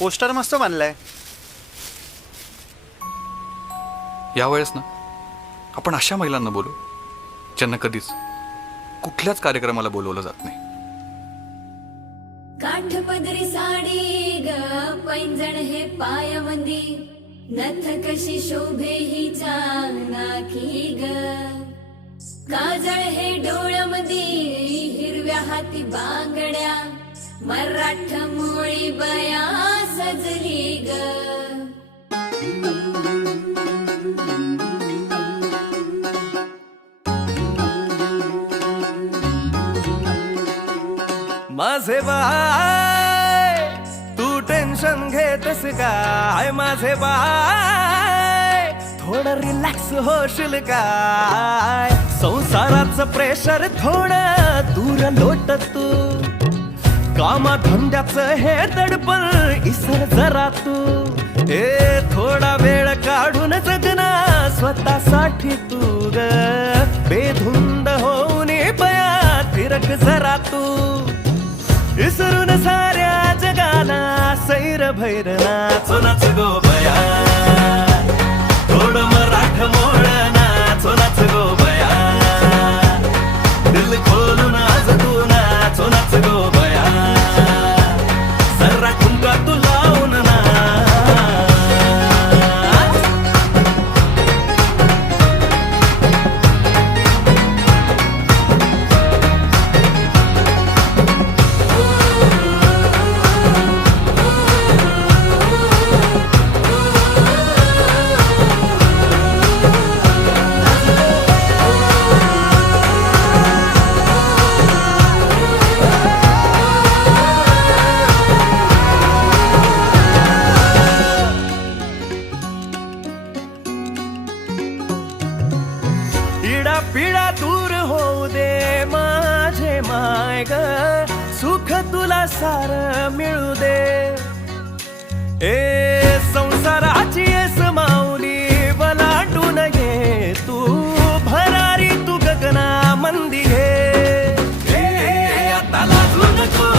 Poster मस्त बांधलाय यावेळेस ना आपण अशा महिलांना बोलू ज्यांना कधीच कुठल्याच कार्यक्रमाला बोलवलं जात नाही. काठपदरी साडी ग पैंजण हे पायामंदी. नथ कशी शोभे हिच्या नाकी ग. काजळ हे डोळ्यामंदी हिरव्या हाती बांगड्या. मराठ मोळी बया माझे बाय. तू टेन्शन घेतस काय? माझे बाय. थोडं रिलॅक्स होशील काय? संसाराचं प्रेशर थोडं दूर लोट तू. कामा धंद्याचं हे दडपण इसर जरा तू. ए थोडा वेळ काढून जगना स्वतःसाठी तू ग. बेधुंद होऊन बया फिरक जरा तू. भैरनाथ. नाच गो बया. पीडा पीडा दूर होऊ दे माझे माय ग सुख तुला सार मिळू दे. ए संसाराची एस माऊली बलाटून घे तू. भरारी तू गगना मंदी घे आता लाजू नको.